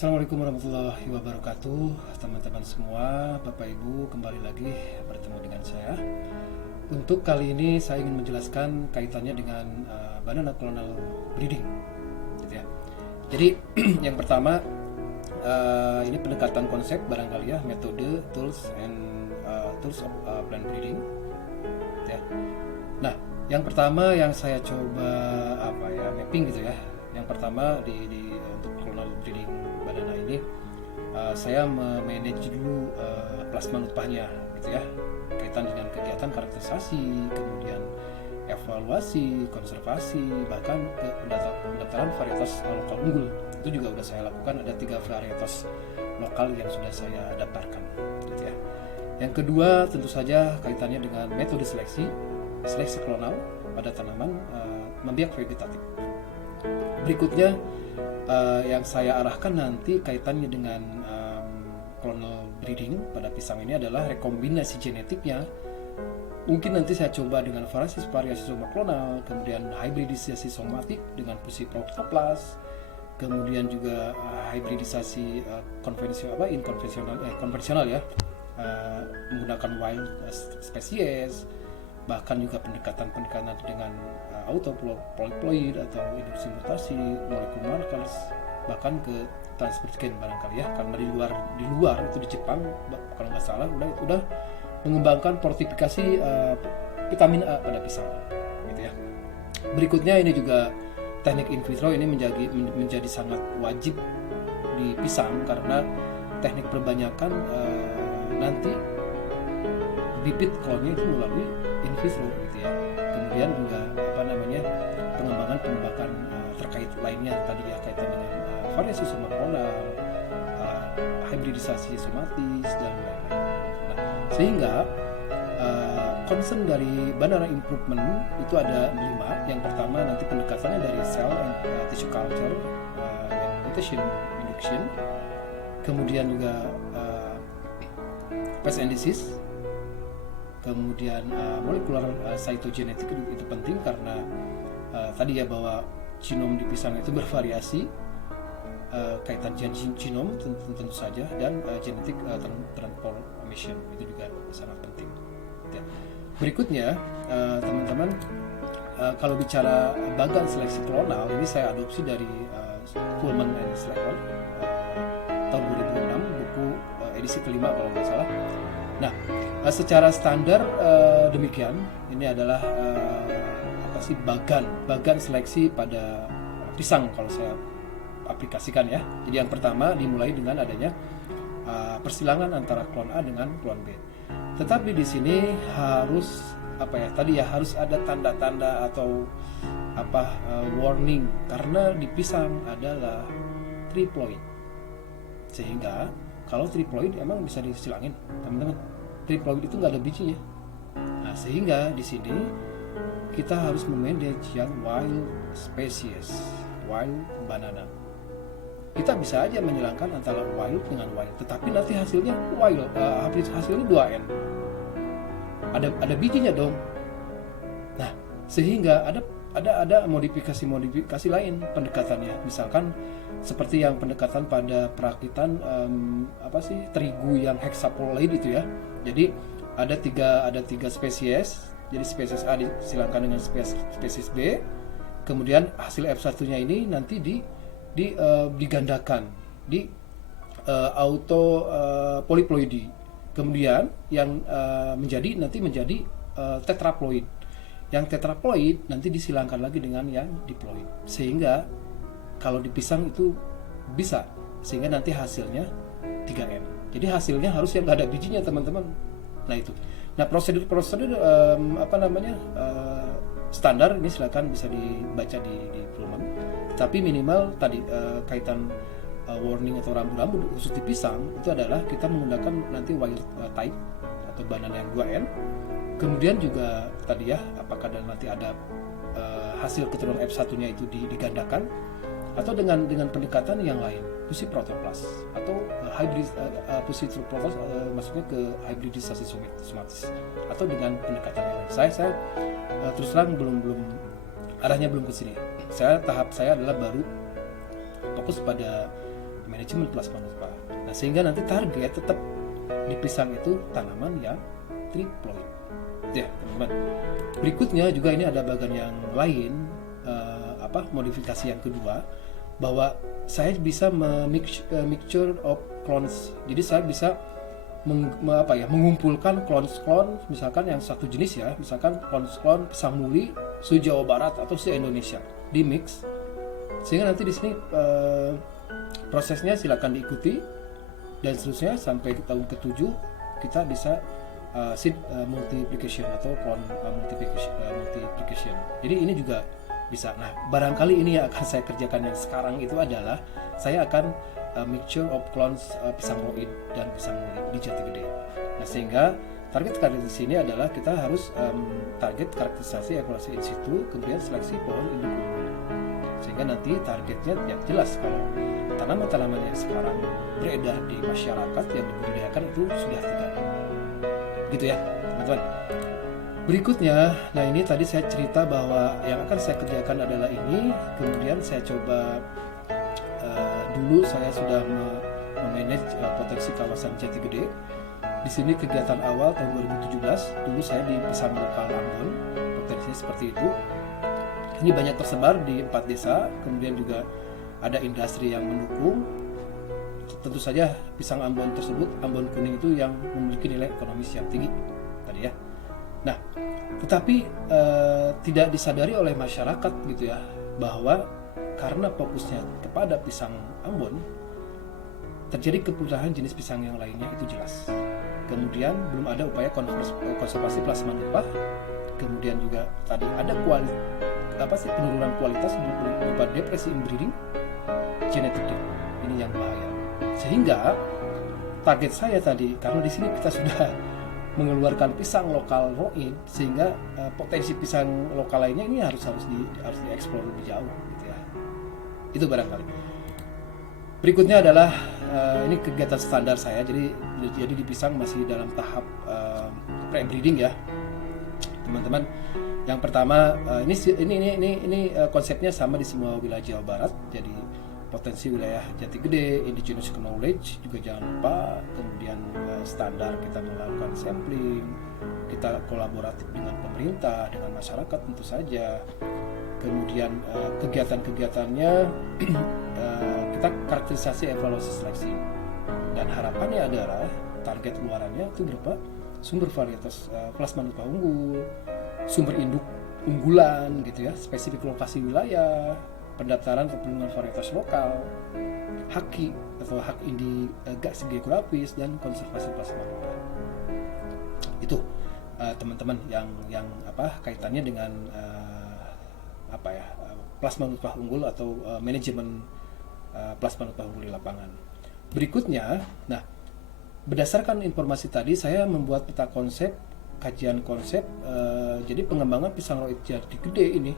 Assalamualaikum warahmatullahi wabarakatuh, teman-teman semua, Bapak Ibu, kembali lagi bertemu dengan saya. Untuk kali ini saya ingin menjelaskan kaitannya dengan banana clonal breeding, gitu ya. Jadi yang pertama ini pendekatan konsep barangkali ya, metode, tools of plant breeding, gitu ya. Nah, yang pertama yang saya coba mapping gitu ya. Yang pertama untuk clonal breeding banana ini saya memanage dulu plasma nutfahnya gitu ya, kaitan dengan kegiatan karakterisasi, kemudian evaluasi, konservasi, bahkan pendaftaran varietas lokal unggul. Itu juga sudah saya lakukan, ada 3 varietas lokal yang sudah saya daftarkan gitu ya. Yang kedua tentu saja kaitannya dengan metode seleksi klonal pada tanaman membiak vegetatif. Berikutnya yang saya arahkan nanti kaitannya dengan clonal breeding pada pisang ini adalah rekombinasi genetiknya. Mungkin nanti saya coba dengan variasi soma klonal, kemudian hybridisasi somatik dengan fusi protoplas, kemudian juga hybridisasi konvensional ya, menggunakan wild spesies, bahkan juga pendekatan dengan autopolyploid atau induksi mutasi, molekul markers, bahkan ke transfer gen barangkali ya, karena di luar itu di Jepang kalau nggak salah udah mengembangkan fortifikasi vitamin A pada pisang gitu ya. Berikutnya ini juga teknik in vitro ini menjadi sangat wajib di pisang karena teknik perbanyakan nanti bibit klonnya itu melalui in vitro gitu ya. Kemudian juga pengembangan terkait lainnya tadi ya, kaitan dengan variasi soma klonal, hybridisasi somatis dan lain-lain. Nah, sehingga concern dari banana improvement itu ada 5. Yang pertama nanti pendekatannya dari cell and tissue culture and mutation induction, kemudian juga pest and disease, kemudian molekular cytogenetik itu penting karena tadi ya bahwa genom di pisang itu bervariasi, kaitan genom tentu saja, dan genetic transformation itu juga sangat penting ya. Berikutnya teman-teman, kalau bicara bagan seleksi klonal ini saya adopsi dari Kuhlman and Slater tahun 2006, buku edisi kelima kalau nggak salah. Nah, secara standar demikian, ini adalah bagan seleksi pada pisang kalau saya aplikasikan ya. Jadi yang pertama dimulai dengan adanya persilangan antara klon A dengan klon B. Tetapi di sini harus harus ada tanda-tanda atau warning karena di pisang adalah triploid. Sehingga kalau triploid emang bisa disilangin, teman-teman. Triploid itu nggak ada bijinya. Nah, sehingga di sini kita harus memanage yang wild species, wild banana. Kita bisa aja menyilangkan antara wild dengan wild, tetapi nanti hasilnya wild, hasilnya 2N. Ada bijinya dong. Nah, sehingga ada modifikasi lain pendekatannya. Misalkan seperti yang pendekatan pada perakitan terigu yang hexaploid itu ya. Jadi ada tiga spesies. Jadi spesies A disilangkan dengan spesies B. Kemudian hasil F1-nya ini nanti digandakan di polyploidy. Kemudian yang menjadi tetraploid. Yang tetraploid nanti disilangkan lagi dengan yang diploid. Sehingga kalau di pisang itu bisa, sehingga nanti hasilnya 3N. Jadi hasilnya harus yang nggak ada bijinya, teman-teman. Nah itu. Nah prosedur standar ini silakan bisa dibaca di Kuhlman. Tapi minimal tadi kaitan warning atau rambu-rambu khusus di pisang itu adalah kita menggunakan nanti wild type atau banana yang 2N. Kemudian juga tadi ya, apakah nanti ada hasil keturunan F1-nya itu digandakan atau dengan pendekatan yang lain, fusi protoplas atau fusi protoplas, maksudnya ke hybridisasi somatis atau dengan pendekatan yang lain. Saya terus terang belum arahnya belum ke sini. Tahap saya adalah baru fokus pada manajemen plasma nutpa. Nah, sehingga nanti target tetap di pisang itu tanaman yang triploid. Ya, teman-teman. Berikutnya juga ini ada bagian yang lain, modifikasi yang kedua, bahwa saya bisa mixture of clones. Jadi saya bisa mengumpulkan clones misalkan yang satu jenis ya, misalkan clone pisang muli se-Jawa Barat atau se-Indonesia, di mix, sehingga nanti di sini prosesnya silakan diikuti dan seterusnya sampai ke tahun ke-7 kita bisa seed multiplication atau clone multiplication. Jadi ini juga bisa. Nah, barangkali ini yang akan saya kerjakan yang sekarang itu adalah saya akan mixture of clones pisang roid dan pisang muli di Jatigede. Nah, sehingga target di sini adalah kita harus target karakterisasi evaluasi in situ, kemudian seleksi pohon induk unggul. Sehingga nanti targetnya ya jelas, kalau tanaman-tanaman yang sekarang beredar di masyarakat yang dibudidayakan itu sudah tidak. Gitu ya, teman-teman. Berikutnya, nah ini tadi saya cerita bahwa yang akan saya kerjakan adalah ini, kemudian saya coba dulu saya sudah memanage potensi kawasan Jatigede. Di sini kegiatan awal tahun 2017, dulu saya di pisang lokal Ambon, potensinya seperti itu. Ini banyak tersebar di 4 desa, kemudian juga ada industri yang mendukung. Tentu saja pisang Ambon tersebut, Ambon kuning itu yang memiliki nilai ekonomis yang tinggi tadi ya. Nah, tetapi tidak disadari oleh masyarakat gitu ya, bahwa karena fokusnya kepada pisang Ambon, terjadi kepunahan jenis pisang yang lainnya itu jelas. Kemudian belum ada upaya konservasi plasma nutpa. Kemudian juga tadi ada penurunan kualitas berupa depresi inbreeding, genetic death. Ini yang bahaya. Sehingga target saya tadi, karena di sini kita sudah mengeluarkan pisang lokal roid, sehingga potensi pisang lokal lainnya ini harus dieksplor lebih jauh gitu ya. Itu barangkali. Berikutnya adalah ini kegiatan standar saya. Jadi di pisang masih dalam tahap pre-breeding ya, teman-teman. Yang pertama ini konsepnya sama di semua wilayah Jawa Barat. Jadi potensi wilayah Jatigede, indigenous knowledge juga jangan lupa. Kemudian standar kita melakukan sampling, kita kolaboratif dengan pemerintah, dengan masyarakat tentu saja. Kemudian kegiatan-kegiatannya kita karakterisasi, evaluasi, seleksi, dan harapannya adalah target luarannya itu berupa sumber varietas plasma nutpa unggul, sumber induk unggulan gitu ya, spesifik lokasi wilayah, pendaftaran perlindungan varietas lokal, haki atau hak indikasi geografis, dan konservasi plasma nutpa. Itu teman-teman yang kaitannya dengan plasma nutpa unggul atau manajemen plasma nutpa unggul di lapangan. Berikutnya, nah berdasarkan informasi tadi saya membuat peta konsep, kajian konsep. Jadi pengembangan pisang roid Jatigede ini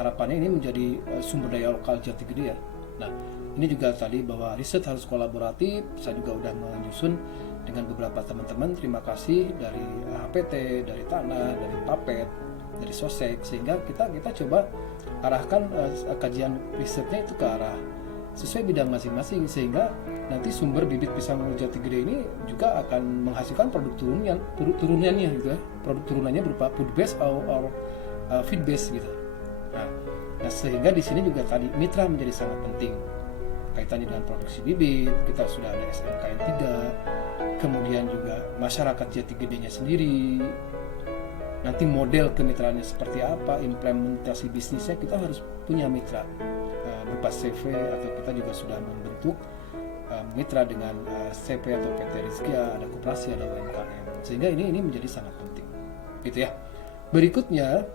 harapannya ini menjadi sumber daya lokal Jatigede ya. Nah, ini juga tadi bahwa riset harus kolaboratif. Saya juga udah menyusun dengan beberapa teman-teman. Terima kasih dari HPT, dari Tanah, dari Papet, dari Sosek, sehingga kita coba arahkan kajian risetnya itu ke arah sesuai bidang masing-masing, sehingga nanti sumber bibit pisang Jatigede ini juga akan menghasilkan produk turunannya gitu ya. Produk turunannya berupa food base atau feed base gitu. Nah, sehingga di sini juga tadi mitra menjadi sangat penting kaitannya dengan produksi bibit. Kita sudah ada SMKN 3, kemudian juga masyarakat Jatigede-nya sendiri. Nanti model kemitraannya seperti apa, implementasi bisnisnya kita harus punya mitra berupa CV, atau kita juga sudah membentuk mitra dengan CP atau PT Rizkia, ada koperasi, ada UMKM, sehingga ini menjadi sangat penting gitu ya. Berikutnya,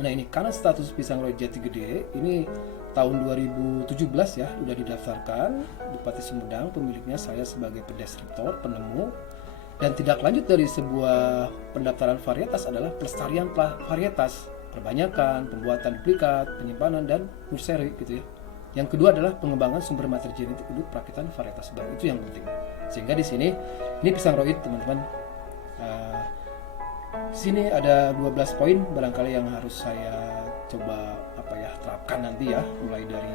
nah ini karena status pisang roid Jatigede ini tahun 2017 ya sudah didaftarkan Bupati Sumedang, pemiliknya saya sebagai pendeskriptor, penemu, dan tidak lanjut dari sebuah pendaftaran varietas adalah pelestarian varietas, perbanyakan, pembuatan duplikat, penyimpanan, dan nursery gitu ya. Yang kedua adalah pengembangan sumber materi genetik untuk perakitan varietas baru, itu yang penting. Sehingga di sini ini pisang roid teman-teman. Di sini ada 12 poin barangkali yang harus saya coba terapkan nanti ya, mulai dari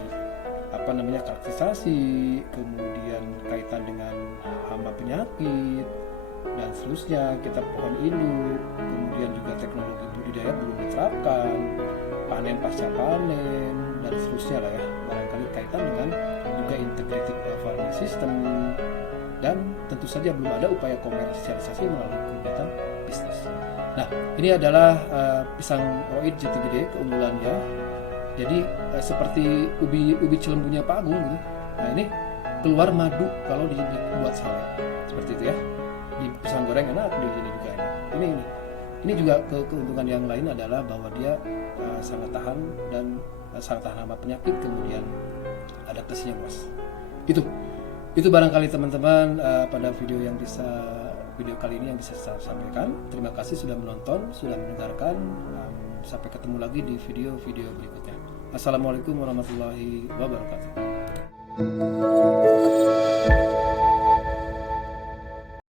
karakterisasi, kemudian kaitan dengan hama penyakit dan seterusnya, kita pohon induk, kemudian juga teknologi budidaya belum diterapkan, panen pasca panen dan seterusnya lah ya. Barangkali kaitan dengan juga integrated farming system, dan tentu saja belum ada upaya komersialisasi melalui kegiatan bisnis. Nah, ini adalah pisang roid jati gede keunggulannya. Jadi seperti ubi celembunnya Pak Agung gitu. Nah, ini keluar madu kalau dibuat salep seperti itu ya. Di pisang goreng enak, di ini juga enak. Ini juga keuntungan yang lain adalah bahwa dia sangat tahan dan sangat tahan hama penyakit, kemudian adaptasinya luas. Itu barangkali teman-teman pada video kali ini yang bisa saya sampaikan. Terima kasih sudah menonton, sudah mendengarkan. Sampai ketemu lagi di video-video berikutnya. Assalamualaikum warahmatullahi wabarakatuh.